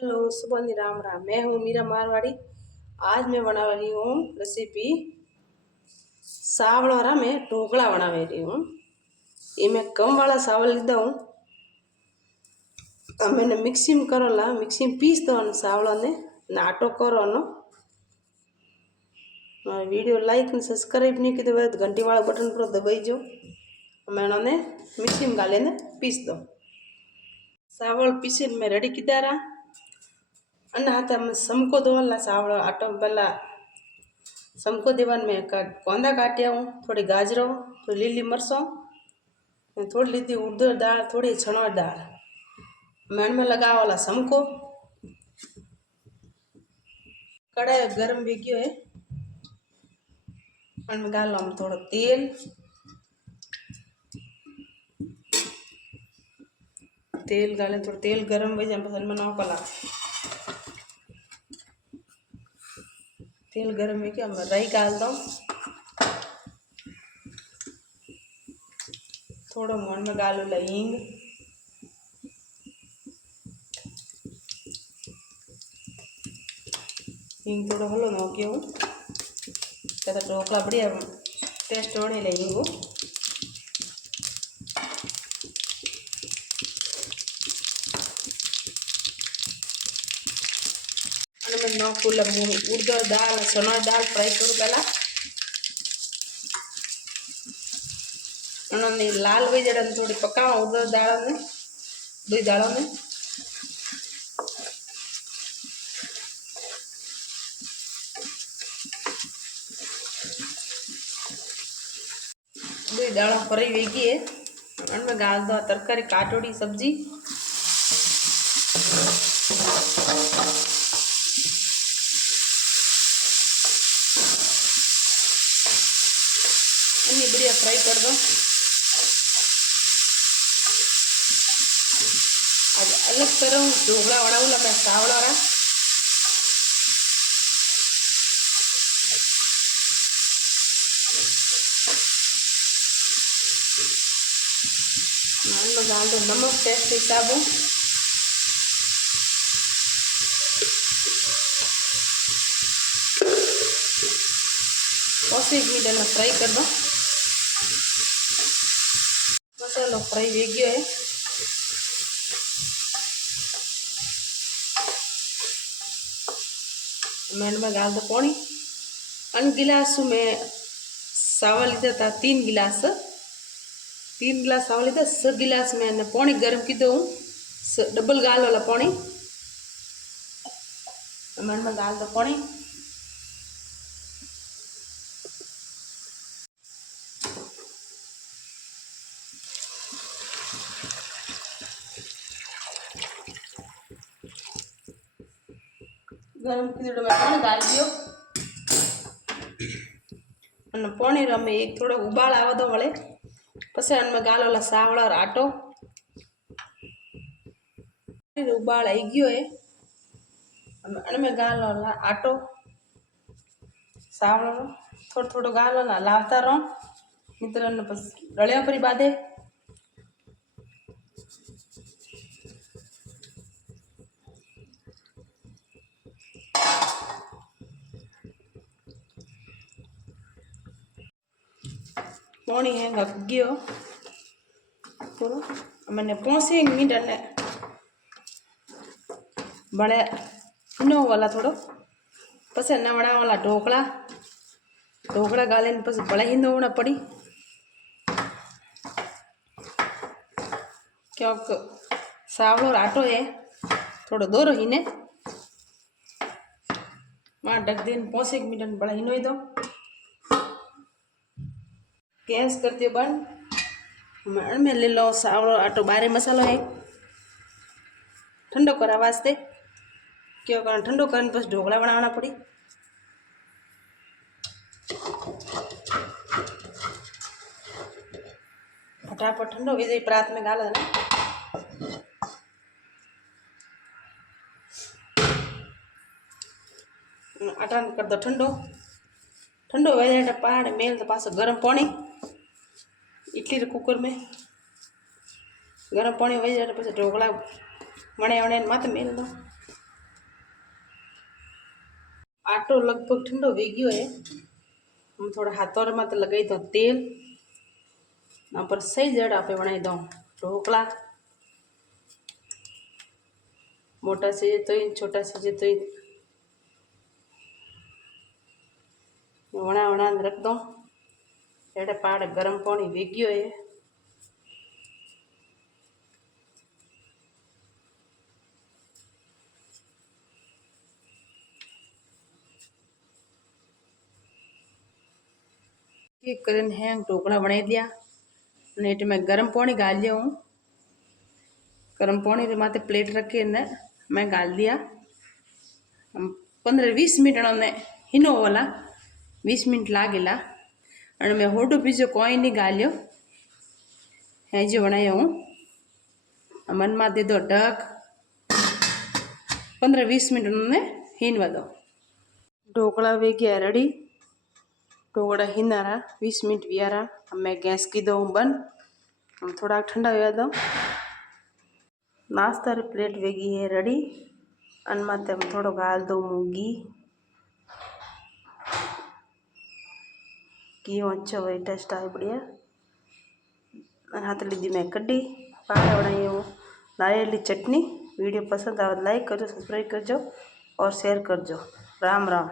Hello सुबह राम राम। मैं हूँ मीरा मारवाड़ी। आज मैं बना रही हूँ रेसिपी सावल वाला मैं ढोकला बना रही हूँ। ये मैं कम वाला सावल लीधा हूँ। अब मैंने मिक्सी में करोला मिक्सी में पीस दो सावला ने आटो करो वीडियो लाइक ने सब्सक्राइब नहीं की तो घंटी वाला बटन पर दबाई जो मैंने मिक्सी में गाले ने पीस दो सावल पीसी मैं रेडी कीधा हाथ में समको दो सावल आटो पहला समको देवन में कौंदा काटिया हूँ, थोड़ी गाजरों, थोड़ी लीली मरसों, थोड़ी लीधी उड़द दाल, थोड़ी चना दाल मैन में लगा वाला समको। कढ़ाई गरम भी गयो है, मैं डाल हम थोड़ा तेल, तेल डाले थोड़ा तेल गरम हो जाए पसंद में ना कला तेल गरम है कि हम राई डाल दो थोड़ा मोन में डालो हींग, हींग थोड़ा हलो नो क्यों कहता ढोकला बढ़िया टेस्ट होने लगे हींगू मैं नौकू उड़द दाल चना दाल फ्राई करूँ पहला उन्होंने लाल भी जड़ा थोड़ी पकावा उड़द दाल में दुई दालों में दुई दालों फ्राई वेगी है उनमें डाल दो तरकारी काटोड़ी सब्जी बढ़िया फ्राई कर दो। आज अलग तरह ढोकला बनाऊंगा मैं सावल वाला में डाल दो नमक टेस्ट हिसाब और एक मिनट में फ्राई कर दो। मसाला फ्राई हो गया है मैंने में डाल दो पानी अन गिलास में सावल लीधा था 3 गिलास सावल लीधा 6 गिलास मैंने पानी गर्म की दो डबल गाल वाला पानी मैंने में डाल दो पानी गरम की तो मैं पानी डाल दियो पानी में एक थोड़ा उबाल आवा दो वाले पसे में गाल वाला सावल और आटो उबाल आई गयो है में गाल वाला आटो सावल थोड़ा थोड़ा गाल वाला लावता रहो मित्र बस रलिया परी बादे पानी है गप गयो थोड़ा मैंने 5 मिनट बड़े इनो वाला थोड़ो पसे न बना वाला ढोकला गाले पस बड़ा ही होना पड़ी क्योंकि सावल और आटो है थोड़ा दोरो ही ने वहाँ ढक दिन 5 मिनट बड़ा ही दो गैस कर दियो बंद में ले लो सावल आटो बारे मसालो है ठंडो करा वास्ते क्यों कारण ठंडो कर बस ढोकला बनाना पड़ी फटाफट ठंडो हो जाए प्रात में गाला ना आटा कर दो ठंडो ठंडो हो जाए पहाड़ मेल तो पास गरम पानी इडली कुकर में गरम पानी हो जाए पीछे ढोकला वणे वणे मत मेल दो आटो लगभग ठंडो वी गयो है। हम थोड़ा हाथों में लगाई दो तेल पर सही जड़ आप बनाई दो ढोकला। मोटा चाहिए तो छोटा चाहिए तो वणा वणा रख दो। एडे पाड़ गरम पानी वीग्यो है। करीन है ढोकला बनाई दिया। नेट में गरम पानी गाल लिया हूँ। गरम पानी रे माथे प्लेट रखे ने मैं गाल दिया। 15-20 मिनट ने हिनो वाला 20 मिनट लागेला। और मैं होटो बीजो कोई नहीं गाल्यो है जो बनाया हूँ। मन में दे दो ढक 15-20 मिनट ने हिनवा दो। ढोकला वे गया रेडी। ढोकला हिनारा 20 मिनट वियारा। मैं गैस की दो बंद। हम थोड़ा ठंडा हुआ दो। नाश्ता री प्लेट वेगी है रेडी। अन माते हम थोड़ो गाल दो घी। घी अच्छा हुई टेस्ट आए बढ़िया। हाथ लीधी मैं कड्डी पाड़ा बनाई हूँ नारियल की चटनी। वीडियो पसंद आए लाइक करजो, सब्सक्राइब करजो और शेयर करजो। राम राम।